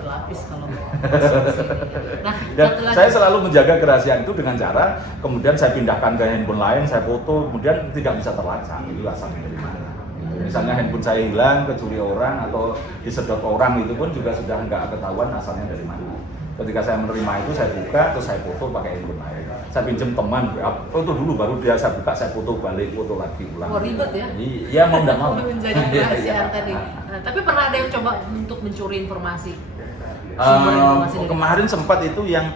berlapis kalau mau. Nah, Dan saya selalu menjaga kerahasiaan itu dengan cara kemudian saya pindahkan ke handphone lain, saya foto, kemudian tidak bisa terlacak itu asalnya dari mana. Misalnya handphone saya hilang, kecuri orang atau disedot orang, itu pun juga sudah nggak ketahuan asalnya dari mana. Ketika saya menerima itu saya buka, terus saya foto pakai handphone lain. Saya pinjam teman, foto dulu baru dia saya buka, saya foto balik, foto lagi ulang. Oh, ribet ya? Iya, mau nggak mau. Menjadi kerahasiaan tadi. Nah, tapi pernah ada yang coba untuk mencuri informasi? Sumber informasi dari Kemarin sempat itu yang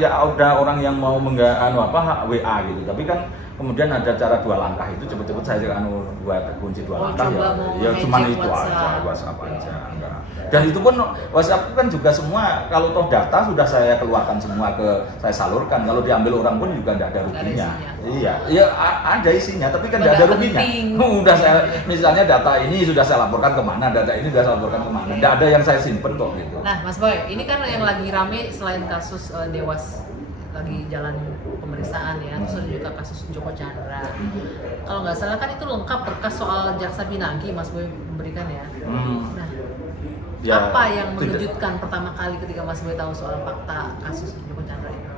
ya ada orang yang mau WA gitu, tapi kan kemudian ada cara 2 langkah itu cepet-cepet saya buat kunci 2 langkah ya cuma itu aja, WhatsApp aja enggak. Dan itu pun WhatsApp kan juga semua kalau toh data sudah saya keluarkan semua saya salurkan, kalau diambil orang pun juga tidak ada ruginya. Iya, ada isinya tapi kan tidak ada ruginya. Udah saya misalnya data ini sudah saya laporkan kemana, data ini sudah saya laporkan kemana, tidak ada yang saya simpen kok gitu. Nah, Mas Boy, ini kan yang lagi rame selain kasus Dewas lagi jalan pemeriksaan ya, terus ada juga kasus Joko Chandra. Kalau nggak salah kan itu lengkap berkas soal Jaksa Pinangki Mas Boy memberikan ya. Nah, ya, apa yang mengejutkan pertama kali ketika Mas Boy tahu soal fakta kasus Joko Chandra itu?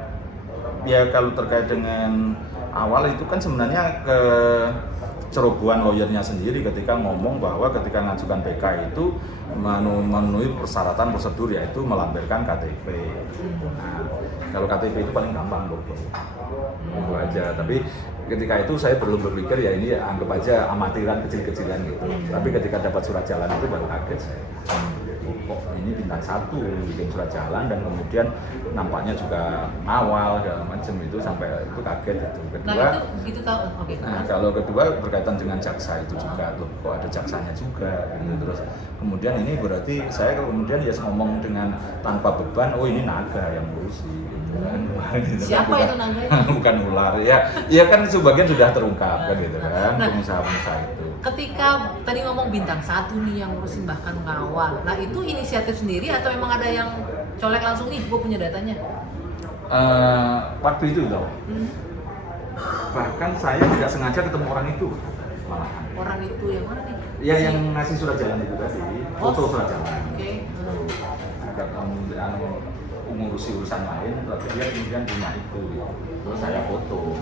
Ya kalau terkait dengan awal itu kan sebenarnya kecerobohan lawyernya sendiri ketika ngomong bahwa ketika mengajukan PK itu memenuhi persyaratan prosedur yaitu melampirkan KTP. Nah, kalau KTP itu paling gampang itu aja. Tapi ketika itu saya belum berpikir ya ini anggap aja amatiran kecil-kecilan gitu. Tapi ketika dapat surat jalan itu baru kaget saya. Kok ini bintang 1 bikin surat jalan dan kemudian nampaknya juga awal segala macam itu sampai itu kaget itu. Kedua, nah itu begitu tahu. Oke. Nah, kalau kedua berkaitan dengan jaksa itu juga, loh, kok ada jaksanya juga gitu. Terus kemudian ini berarti saya kemudian ya ngomong dengan tanpa beban, oh ini naga yang ngurusi gitu kan. Siapa itu naganya? Bukan ular ya kan sebagian sudah terungkap kan gitu kan, pengusaha-pengusaha itu. Ketika tadi ngomong bintang 1 nih yang ngurusin bahkan ngawal, nah itu inisiatif sendiri atau memang ada yang colek langsung nih, gue punya datanya? Waktu itu loh, bahkan saya tidak sengaja ketemu orang itu malahan. Orang itu yang mana nih? Ya yang ngasih surat jalan itu tadi, foto surat jalan. Oke. Ada mengurusi urusan lain, tapi dia kemudian punya itu, terus saya foto,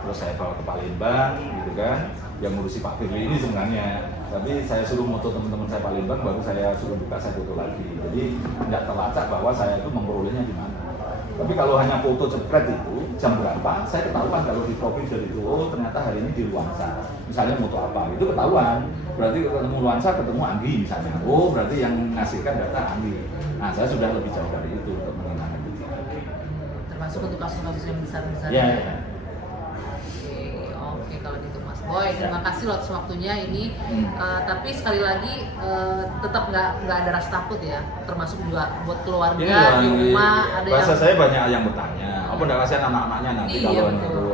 terus saya bawa ke Palembang gitu kan. Yang ngurusi Pak Firly ini sebenarnya, tapi saya suruh foto teman-teman saya Palembang, baru saya suruh buka saya foto lagi. Jadi tidak terlacak bahwa saya itu memperolehnya di mana. Tapi kalau hanya foto jepret itu jam berapa, saya ketahuan kalau di profil dari itu, oh ternyata hari ini di Luansa. Misalnya foto apa, itu ketahuan. Berarti ketemu Luansa, ketemu Anggi misalnya. Oh berarti yang ngasihkan data Anggi. Nah saya sudah lebih jauh dari itu untuk mengenal itu. Termasuk untuk kasus-kasus yang besar-besar. Ya. Oke, kalau gitu Mas Boy, terima kasih loh atas waktunya ini. Tapi sekali lagi tetap nggak ada rasa takut ya, termasuk juga buat keluarga di rumah. Ada bahasa yang saya banyak yang bertanya, apa nggak kasihan anak-anaknya nanti kalau gitu.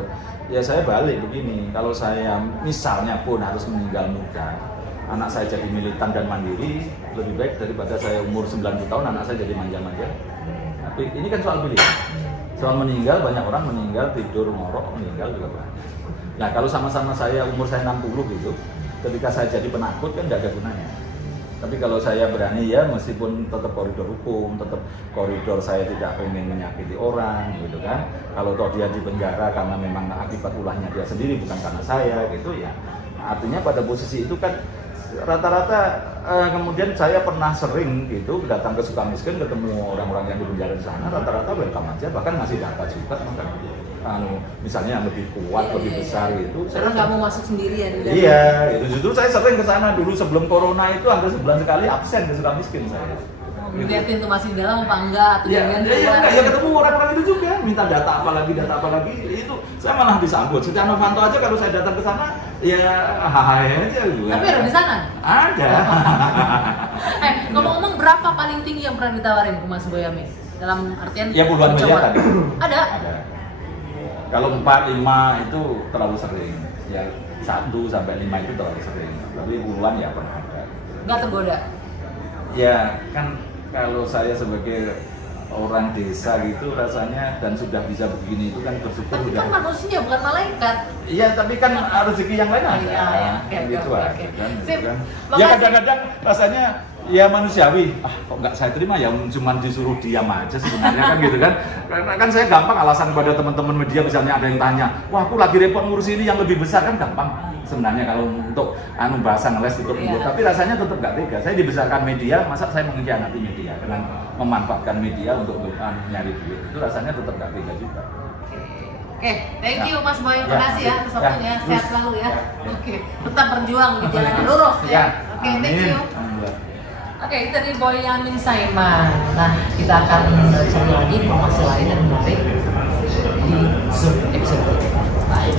Ya saya balik begini, kalau saya misalnya pun harus meninggal muda, anak saya jadi militan dan mandiri, lebih baik daripada saya umur 90 tahun anak saya jadi manja-manja. Tapi ini kan soal pilihan. Soal meninggal, banyak orang meninggal tidur ngorok, meninggal juga banyak. Nah kalau sama-sama saya umur saya 60 gitu, ketika saya jadi penakut kan nggak ada gunanya. Tapi kalau saya berani ya meskipun tetap koridor hukum, tetap koridor saya tidak ingin menyakiti orang gitu kan. Kalau toh dia di penjara karena memang akibat ulahnya dia sendiri bukan karena saya gitu ya. Artinya pada posisi itu kan rata-rata kemudian saya pernah sering gitu datang ke Sukamiskin ketemu orang-orang yang di penjara di sana, rata-rata welcome aja, bahkan ngasih data juga misalnya yang lebih kuat, lebih besar gitu. Karena nggak mau masuk sendiri ya? Iya, itu justru saya sering ke sana dulu sebelum corona itu hampir sebulan sekali absen ke Sukamiskin saya. Lihatin tuh masih di dalam apa enggak atau ya ketemu orang-orang itu juga minta data apa lagi itu saya malah disambut. Setia Novanto aja kalau saya datang ke sana ya hahaha aja juga. Tapi ada di sana? Ada. Ngomong-ngomong berapa paling tinggi yang pernah ditawarin ke Mas Boyamin? Dalam artian ya puluhan miliar tadi. Ada. Kalau 4, 5 itu terlalu sering. Ya 1 sampai 5 itu terlalu sering. Tapi puluhan ya pernah ada. Nggak tergoda? Ya kan kalau saya sebagai orang desa gitu rasanya dan sudah bisa begini itu kan bersyukur. Tapi kan manusia bukan malaikat. Iya tapi kan rezeki yang lain ada. Iya, gitu oke. kan. Sip. Ya kadang-kadang rasanya Ya manusiawi, kok nggak saya terima ya cuma disuruh diam aja sebenarnya kan gitu kan. Karena kan saya gampang alasan kepada teman-teman media, misalnya ada yang tanya, wah aku lagi repot ngurus ini yang lebih besar, kan gampang sebenarnya kalau untuk bahasa ngeles itu. Tapi rasanya tetap nggak tega. Saya dibesarkan media, masa saya mengkhianati media dengan memanfaatkan media untuk nyari duit, itu rasanya tetap nggak tega juga. Oke, thank you Mas Boy, terima kasih ya atas waktunya, sehat Terus. selalu ya. Oke, tetap berjuang di jalan yang lurus ya. Oke, thank you. Oke, itu tadi Boy Yamin Saiman. Nah, kita akan cari lagi informasi lain dan menarik di Zoom episode berikutnya. Bye.